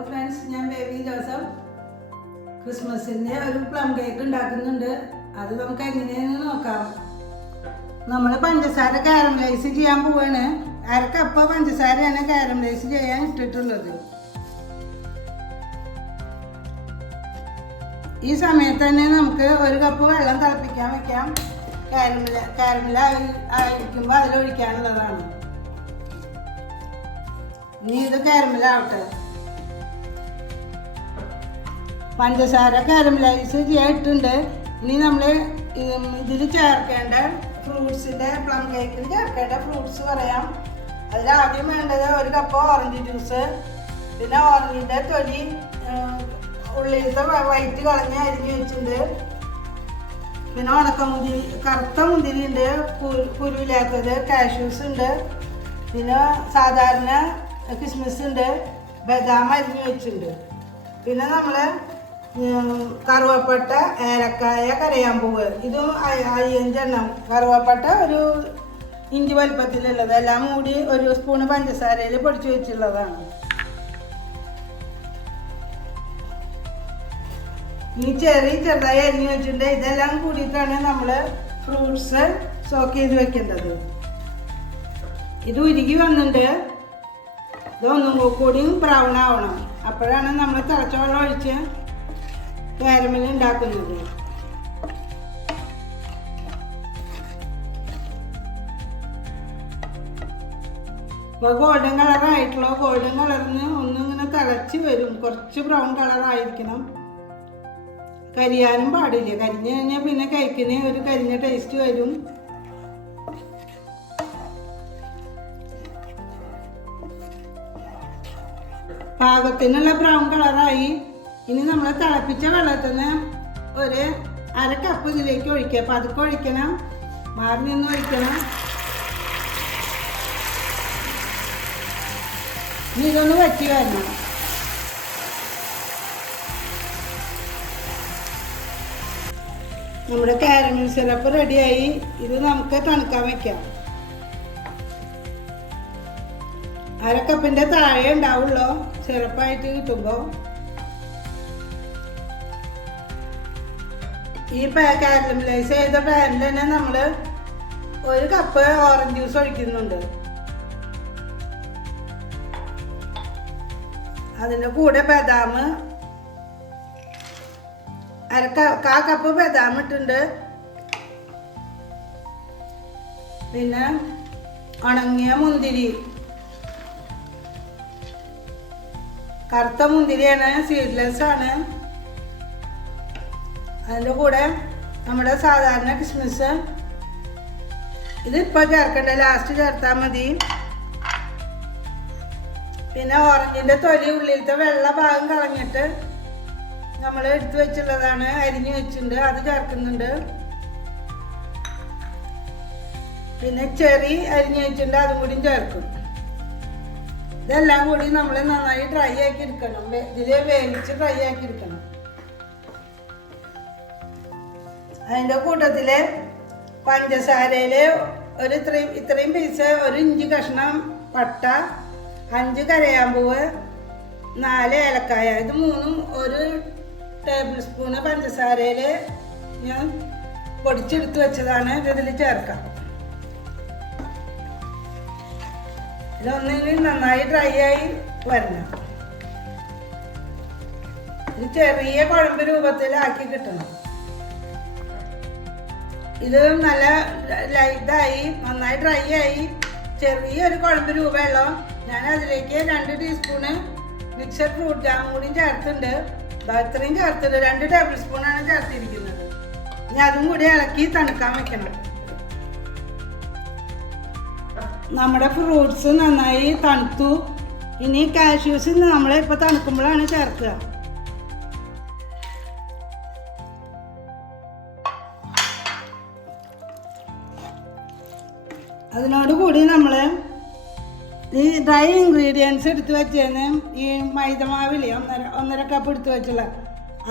Hello friends, ഞാൻ baby Joseph. ക്രിസ്മസിൻ്റെ ഒരു പ്ലം കേക്ക് ഉണ്ടാക്കുന്നുണ്ട്. അത് നമുക്ക് എങ്ങനെയാണെന്ന് നോക്കാം. നമ്മൾ പഞ്ചസാര കാരമലൈസ് ചെയ്യാൻ പോവാണ്. 1/2 കപ്പ് പഞ്ചസാരയാണ് കാരമലൈസ് ചെയ്യാൻ ഇട്ടിട്ടുള്ളത്. ഈ സമയത്ത് തന്നെ നമുക്ക് 1 കപ്പ് വെള്ളം തിളപ്പിക്കാൻ വെക്കാം. കാരമൽ ആയിരിക്കുമ്പോൾ അതിലൊഴിക്കാനുള്ളതാണ്. ഇനി ഇത് കാരമലാവട്ടെ. പഞ്ചസാര കാരമലൈസ് ചെയ്യായിട്ടുണ്ട്. ഇനി നമ്മൾ ഇതിൽ ചേർക്കേണ്ട ഫ്രൂട്ട്സിൻ്റെ പ്ലം കേക്കിൽ ചേർക്കേണ്ട ഫ്രൂട്ട്സ് പറയാം. അതിലാദ്യം വേണ്ടത് 1 കപ്പ് ഓറഞ്ച് ജ്യൂസ്, പിന്നെ ഓറഞ്ചിൻ്റെ തൊലി ഉള്ളിലത്തെ വൈറ്റ് കളഞ്ഞ് അരിഞ്ഞ് വെച്ചിട്ടുണ്ട്. പിന്നെ ഉണക്കമുന്തിരി, കറുത്ത മുന്തിരി ഉണ്ട്, കുരുവില്ലാത്തത്, കാഷ്യൂസ് ഉണ്ട്, പിന്നെ സാധാരണ കിസ്മിസ് ഉണ്ട്, ബദാം അരിഞ്ഞ് വെച്ചിട്ടുണ്ട്. പിന്നെ നമ്മൾ കറുവപ്പട്ട, ഏലക്കായ, കരയാമ്പൂവ്, ഇതും 5 എണ്ണം. കറുവപ്പട്ട 1 ഇഞ്ച് വലുപ്പത്തിലുള്ളത്, എല്ലാം കൂടി 1 സ്പൂണ് പഞ്ചസാരയിൽ പൊടിച്ചു വെച്ചുള്ളതാണ്. ഇനി ചെറുതായി അരിഞ്ഞ് വെച്ചിട്ടുണ്ട്. ഇതെല്ലാം കൂടിയിട്ടാണ് നമ്മൾ ഫ്രൂട്ട്സ് സോക്ക് ചെയ്ത് വെക്കേണ്ടത്. ഇത് ഉരുകി വന്നിട്ടുണ്ട്. ഇതൊന്നും കൂടി ബ്രൗൺ ആവണം. അപ്പോഴാണ് നമ്മൾ തിളച്ച വെള്ളം ഒഴിച്ച് കാരമൽ ഉണ്ടാക്കുന്നത്. ഇപ്പോൾ ഗോൾഡൻ കളറായിട്ടുള്ള ഗോൾഡൻ കളറിന് ഒന്നിങ്ങനെ തിളച്ച് വരും. കുറച്ച് ബ്രൗൺ കളറായിരിക്കണം. കരിയാനും പാടില്ല. കരിഞ്ഞു കഴിഞ്ഞാൽ പിന്നെ കഴിക്കുന്ന ഒരു കരിഞ്ഞ ടേസ്റ്റ് വരും. പാകത്തിനുള്ള ബ്രൗൺ കളറായി. ഇനി നമ്മൾ തിളപ്പിച്ച വെള്ളത്തിൽ നിന്ന് 1/2 കപ്പ് ഇതിലേക്ക് ഒഴിക്കുക. പതുക്കെ ഒഴിക്കണം, മാറി നിന്ന് ഒഴിക്കണം. ഇനി ഇതൊന്ന് വറ്റി വരണം. നമ്മുടെ കാരമൽ സിറപ്പ് റെഡിയായി. ഇത് നമുക്ക് തണുക്കാൻ വെക്കാം. 1/2 കപ്പിൻ്റെ താഴെ ഉണ്ടാവുള്ളൂ സിറപ്പായിട്ട് കിട്ടുമ്പോൾ. ഈ കാരമലൈസ് ചെയ്ത പാനിൽ തന്നെ നമ്മൾ 1 കപ്പ് ഓറഞ്ച് ജ്യൂസ് ഒഴിക്കുന്നുണ്ട്. അതിൻ്റെ കൂടെ ബദാം, 1/4 കപ്പ് ബദാം ഇട്ടുണ്ട്. പിന്നെ ഉണങ്ങിയ മുന്തിരി, കറുത്ത മുന്തിരിയാണ്, സീഡ്ലെസ് ആണ്. അതിൻ്റെ കൂടെ നമ്മുടെ സാധാരണ കിസ്മിസ്, ഇതിപ്പോൾ ചേർക്കണ്ട, ലാസ്റ്റ് ചേർത്താൽ മതി. പിന്നെ ഓറഞ്ചിൻ്റെ തൊലി ഉള്ളിലത്തെ വെള്ള ഭാഗം കളഞ്ഞിട്ട് നമ്മൾ എടുത്തു വെച്ചുള്ളതാണ്, അരിഞ്ഞു വെച്ചിട്ടുണ്ട്, അത് ചേർക്കുന്നുണ്ട്. പിന്നെ ചെറി അരിഞ്ഞു വെച്ചിട്ടുണ്ട്, അതും കൂടി ചേർക്കും. ഇതെല്ലാം കൂടി നമ്മൾ നന്നായി ഡ്രൈ ആക്കി എടുക്കണം. ഇതിൽ വേവിച്ച് ഡ്രൈ ആക്കി എടുക്കണം. അതിൻ്റെ കൂട്ടത്തിൽ പഞ്ചസാരയിൽ ഇത്രയും പീസ് 1 ഇഞ്ച് കഷ്ണം പട്ട, 5 കരയാമ്പൂവ്, 4 ഏലക്കായ, ഇത് 3ഉം 1 ടേബിൾ സ്പൂണ് പഞ്ചസാരയിൽ ഞാൻ പൊടിച്ചെടുത്ത് വെച്ചതാണ്. ഇതിൽ ചേർക്കാം. ഇതൊന്നിനും നന്നായി ഡ്രൈ ആയി വരണം. ഇത് ചെറിയ കുഴമ്പ് രൂപത്തിലാക്കി കിട്ടണം. ഇത് നല്ല ലൈറ്റായി നന്നായി ഡ്രൈ ആയി ചെറിയൊരു കുഴമ്പ് രൂപമുള്ളൂ. ഞാൻ അതിലേക്ക് 2 ടീസ്പൂണ് മിക്സഡ് ഫ്രൂട്ട് ജാം കൂടി ചേർത്തിട്ടുണ്ട്. ഇത്രയും ചേർത്തിട്ട് 2 ടേബിൾ സ്പൂണാണ് ചേർത്തിരിക്കുന്നത്. ഇനി അതും കൂടി ഇളക്കി തണുക്കാൻ വെക്കണം. നമ്മുടെ ഫ്രൂട്ട്സ് നന്നായി തണുത്തു. ഇനി കാഷ്യൂസ് നമ്മൾ ഇപ്പോൾ തണുക്കുമ്പോഴാണ് ചേർക്കുക. അതിനോട് കൂടി നമ്മൾ ഈ ഡ്രൈ ഇൻഗ്രീഡിയൻസ് എടുത്ത് വെച്ചതിന് ഈ മൈദമാവിൽ 1.5 കപ്പ് എടുത്ത് വെച്ചുള്ള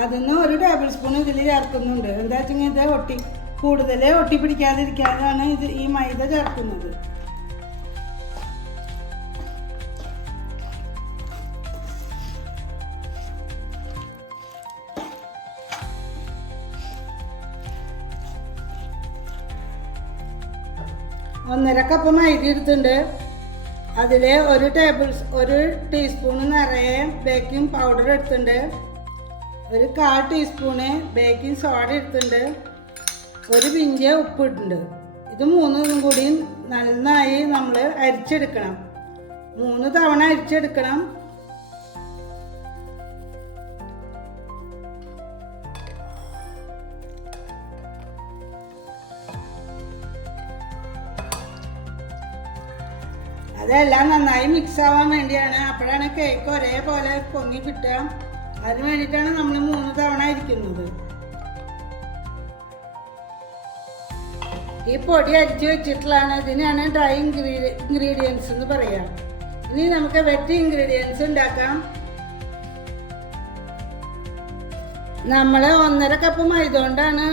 അതിന് 1 ടേബിൾ സ്പൂൺ ഇതിൽ ചേർക്കുന്നുണ്ട്. എന്താ വെച്ചെങ്കിൽ ഇത് കൂടുതൽ ഒട്ടി പിടിക്കാതിരിക്കാനാണ് ഈ മൈദ ചേർക്കുന്നത്. 1.5 കപ്പ് മൈദ എടുത്തിട്ടുണ്ട്. അതിൽ 1 ടീസ്പൂൺ നിറയെ ബേക്കിംഗ് പൗഡർ എടുത്തിട്ടുണ്ട്. 1/4 ടീസ്പൂണ് ബേക്കിംഗ് സോഡ എടുത്തിട്ടുണ്ട്. 1 പിഞ്ച് ഉപ്പ് ഇട്ടിട്ടുണ്ട്. ഇത് 3 കൂടി നന്നായി നമ്മൾ അരിച്ചെടുക്കണം. 3 തവണ അരിച്ചെടുക്കണം. അതെല്ലാം നന്നായി മിക്സ് ആവാൻ വേണ്ടിയാണ്. അപ്പോഴാണ് കേക്ക് ഒരേപോലെ പൊങ്ങി കിട്ടുക. അതിന് വേണ്ടിയിട്ടാണ് നമ്മൾ 3 തവണ ഇരിക്കുന്നത്. ഈ പൊടി അരിച്ച് വെച്ചിട്ടുള്ളതാണ്. ഇതിനാണ് ഡ്രൈ ഇൻഗ്രീഡിയൻസ് എന്ന് പറയാം. ഇനി നമുക്ക് വെറ്റ് ഇൻഗ്രീഡിയൻസ് ഉണ്ടാക്കാം. നമ്മൾ 1.5 കപ്പ് മൈദ കൊണ്ടാണ്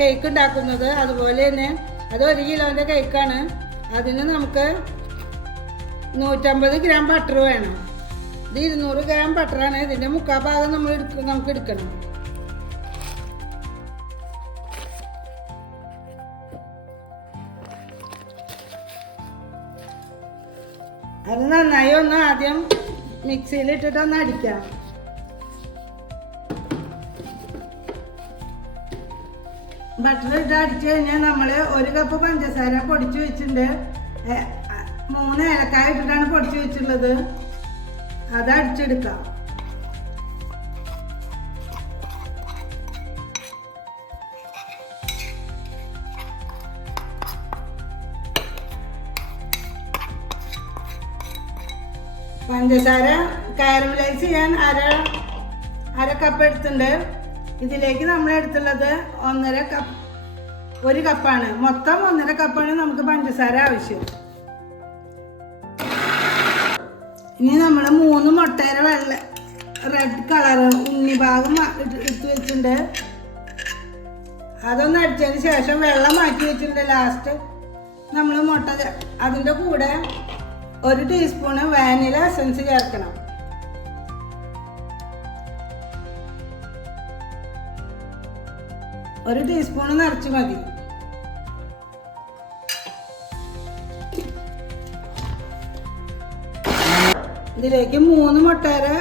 കേക്ക് ഉണ്ടാക്കുന്നത്. അതുപോലെ തന്നെ അത് 1 കിലോൻ്റെ കേക്കാണ്. അതിന് നമുക്ക് 150 ഗ്രാം ബട്ടർ വേണം. ഇത് 200 ഗ്രാം ബട്ടറാണ്. ഇതിൻ്റെ 3/4 ഭാഗം നമുക്ക് എടുക്കണം. അത് നന്നായി ഒന്ന് ആദ്യം മിക്സിയിലിട്ടിട്ട് ഒന്ന് അടിക്കാം. ബട്ടർ ഇട്ട് അടിച്ചു കഴിഞ്ഞാൽ നമ്മൾ 1 കപ്പ് പഞ്ചസാര പൊടിച്ചു വെച്ചിട്ടുണ്ട്. 3 ഏലക്കായ ഇട്ടിട്ടാണ് പൊടിച്ചു വെച്ചിട്ടുള്ളത്. അത് അടിച്ചെടുക്കാം. പഞ്ചസാര കാരമലൈസ് ചെയ്യാൻ അര കപ്പ് എടുത്തിട്ടുണ്ട്. ഇതിലേക്ക് നമ്മൾ എടുത്തുള്ളത് 1 കപ്പാണ്. മൊത്തം 1.5 കപ്പാണ് നമുക്ക് പഞ്ചസാര ആവശ്യം. ഇനി നമ്മൾ 3 മുട്ടയുടെ റെഡ് കളർ ഉണ്ണിഭാഗം എടുത്ത് വെച്ചിട്ടുണ്ട്. അതൊന്ന് അടിച്ചതിന് ശേഷം വെള്ളം മാറ്റി വെച്ചിട്ടുണ്ട്. ലാസ്റ്റ് നമ്മൾ മുട്ട അതിൻ്റെ കൂടെ 1 ടീസ്പൂണ് വാനില എസൻസ് ചേർക്കണം. ഒരു ടീസ്പൂണ് നിറച്ച് മതി. ഇതിലേക്ക് 3 മുട്ടയുടെ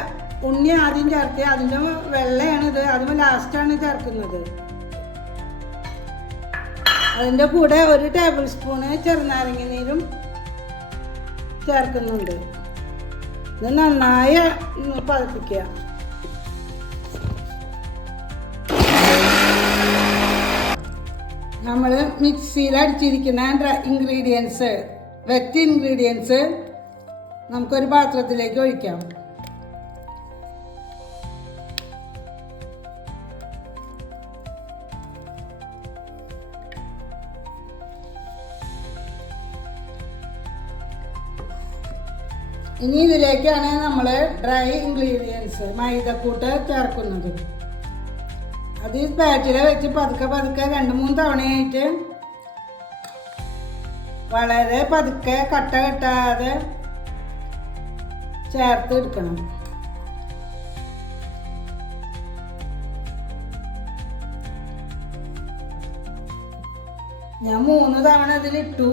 ഉണ്ണി ആദ്യം ചേർത്ത് അതിൻ്റെ വെള്ളയാണിത്. അതിന് ലാസ്റ്റാണ് ചേർക്കുന്നത്. അതിൻ്റെ കൂടെ 1 ടേബിൾ സ്പൂണ് ചെറുനാരങ്ങ നീരും ചേർക്കുന്നുണ്ട്. ഇത് നന്നായി പതപ്പിക്കുക. നമ്മൾ മിക്സിയിൽ അടിച്ചിരിക്കുന്ന വെറ്റ് ഇൻഗ്രീഡിയൻസ് നമുക്കൊരു പാത്രത്തിലേക്ക് ഒഴിക്കാം. ഇനി ഇതിലേക്കാണ് നമ്മൾ ഡ്രൈ ഇൻഗ്രീഡിയൻസ് മൈദക്കൂട്ട് ചേർക്കുന്നത്. അത് ഈ ബാറ്റിൽ വെച്ച് പതുക്കെ 2-3 തവണയായിട്ട് വളരെ പതുക്കെ കട്ട കെട്ടാതെ ചേർത്ത് എടുക്കണം. ഞാൻ 3 തവണ ഇതിലിട്ടു.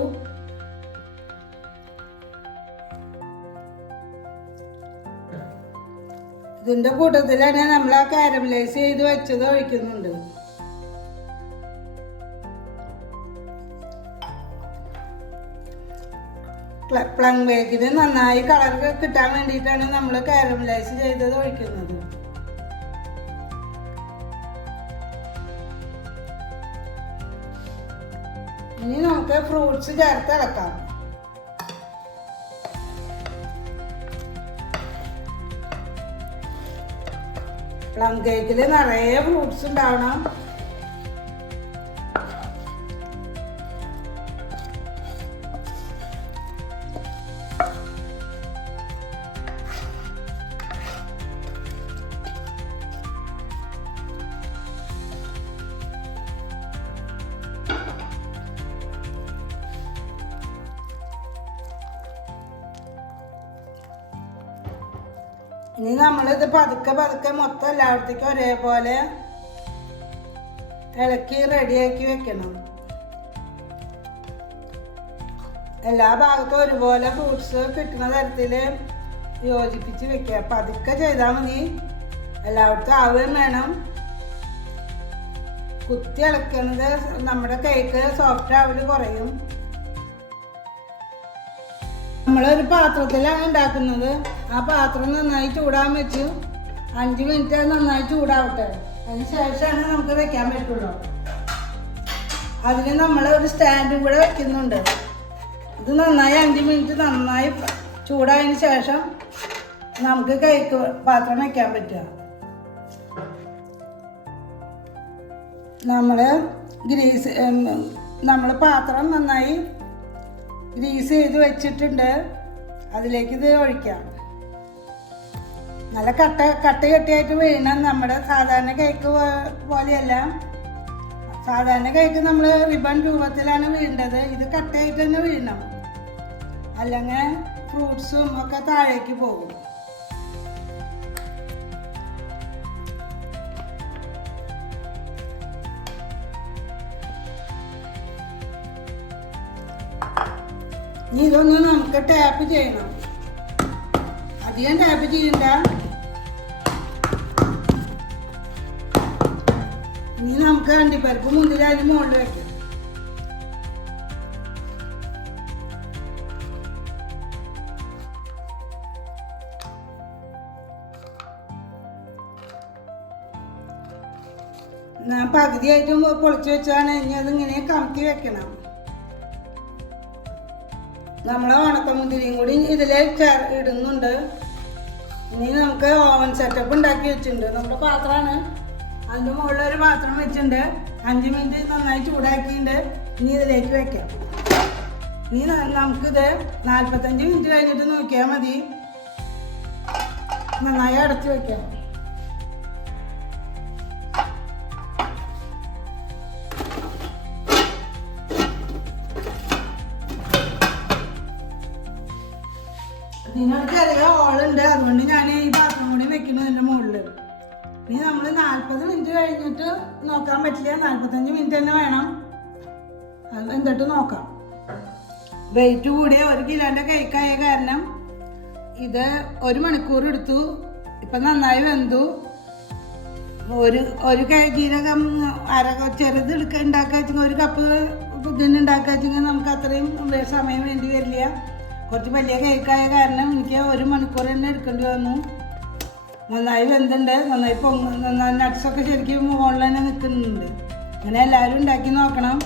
ഇതിൻ്റെ കൂട്ടത്തിലാണ് നമ്മൾ ആ കാരമലൈസ് ചെയ്ത് വെച്ചത് ഒഴിക്കുന്നുണ്ട്. പ്ലം കേക്കിന് നന്നായി കളർ കിട്ടാൻ വേണ്ടിയിട്ടാണ് നമ്മൾ കാരമലൈസ് ചെയ്തത് ഒഴിക്കുന്നത്. ഇനി നമുക്ക് ഫ്രൂട്ട്സ് ചേർത്ത് ഇളക്കാം. പ്ലം കേക്കിൽ നിറയെ ഫ്രൂട്ട്സ് ഉണ്ടാവണം. ഇനി നമ്മളിത് പതുക്കെ മൊത്തം എല്ലായിടത്തേക്കും ഒരേപോലെ ഇളക്കി റെഡിയാക്കി വെക്കണം. എല്ലാ ഭാഗത്തും ഒരുപോലെ ഫ്രൂട്ട്സ് കിട്ടുന്ന തരത്തിൽ യോജിപ്പിച്ച് വെക്കുക. പതുക്കെ ചെയ്താൽ മതി, എല്ലായിടത്തും ആവുകയും വേണം. കുത്തി ഇളക്കുന്നത് നമ്മുടെ കേക്ക് സോഫ്റ്റ് ആവല് കുറയും. നമ്മളൊരു പാത്രത്തിലാണ് ഉണ്ടാക്കുന്നത്. ആ പാത്രം നന്നായി ചൂടാൻ വെച്ച് 5 മിനിറ്റ് നന്നായി ചൂടാവട്ടെ. അതിന് ശേഷമാണ് നമുക്ക് വെക്കാൻ പറ്റുള്ളൂ. അതിന് നമ്മൾ ഒരു സ്റ്റാൻഡും കൂടെ വെക്കുന്നുണ്ട്. ഇത് നന്നായി 5 മിനിറ്റ് നന്നായി ചൂടായതിന് ശേഷം നമുക്ക് കേക്ക് പാത്രം വെക്കാൻ പറ്റുക. നമ്മൾ പാത്രം നന്നായി ഗ്രീസ് ചെയ്ത് വെച്ചിട്ടുണ്ട്. അതിലേക്ക് ഇത് ഒഴിക്കാം. നല്ല കട്ടയായിട്ട് വീഴണം. നമ്മുടെ സാധാരണ കേക്ക് പോലെയല്ല. സാധാരണ കേക്ക് നമ്മൾ റിബൺ രൂപത്തിലാണ് വീഴേണ്ടത്. ഇത് കട്ടയായിട്ട് തന്നെ വീഴണം, അല്ലെങ്കിൽ ഫ്രൂട്ട്സും ഒക്കെ താഴേക്ക് പോകും. ഇനി ഇതൊന്ന് നമുക്ക് ടാപ്പ് ചെയ്യണം. അധികം ടാപ്പ് ചെയ്യണ്ട. ഇനി നമുക്ക് അണ്ടിപ്പരിപ്പ് മുന്തിരി അതിന് മുകളിൽ വെക്കാം. ഞാൻ പകുതിയായിട്ടും പൊളിച്ച് വെച്ചാണ്. ഇനി അതിങ്ങനെ കമക്കി വെക്കണം. നമ്മളെ ഉണക്കമുന്തിരിയും കൂടി ഇതിൽ ഇടുന്നുണ്ട്. ഇനി നമുക്ക് ഓവൻ സെറ്റപ്പ് ഉണ്ടാക്കി വെച്ചിട്ടുണ്ട്. നമ്മുടെ പാത്രമാണ്, അതിൻ്റെ മുകളിൽ ഒരു പാത്രം വെച്ചിട്ടുണ്ട്. 5 മിനിറ്റ് നന്നായി ചൂടാക്കിയിട്ടുണ്ട്. ഇനി ഇതിലേക്ക് വെക്കാം. ഇനി നമുക്കിത് 45 മിനിറ്റ് കഴിഞ്ഞിട്ട് നോക്കിയാൽ മതി. നന്നായി അടച്ച് വെക്കാം. ഇതിനൊരു ചെറിയ ഹോളുണ്ട്, അതുകൊണ്ട് ഞാൻ ഈ പാത്രം കൂടി വെക്കുന്നു ഇതിൻ്റെ മുകളിൽ. ഇനി നമ്മൾ 40 മിനിറ്റ് കഴിഞ്ഞിട്ട് നോക്കാൻ പറ്റില്ല, 45 മിനിറ്റ് തന്നെ വേണം. അത് എന്നിട്ട് നോക്കാം. വെയിറ്റ് കൂടിയ 1 കിലോൻ്റെ കേക്കായ കാരണം ഇത് 1 മണിക്കൂർ എടുത്തു. ഇപ്പം നന്നായി വെന്തു. ഒരു ജീരകം ചെറുത് ഉണ്ടാക്കുക, 1 കപ്പ് ഇതിന് ഉണ്ടാക്കുക നമുക്ക് അത്രയും സമയം വേണ്ടി വരില്ല. കുറച്ച് വലിയ കേക്കായ കാരണം എനിക്ക് 1 മണിക്കൂർ തന്നെ എടുക്കേണ്ടി വന്നു. നന്നായി വെന്തുണ്ട്, നന്നായി നട്ട്സൊക്കെ ശരിക്കും മുകളിൽ തന്നെ നിൽക്കുന്നുണ്ട്. അങ്ങനെ എല്ലാവരും ഉണ്ടാക്കി നോക്കണം.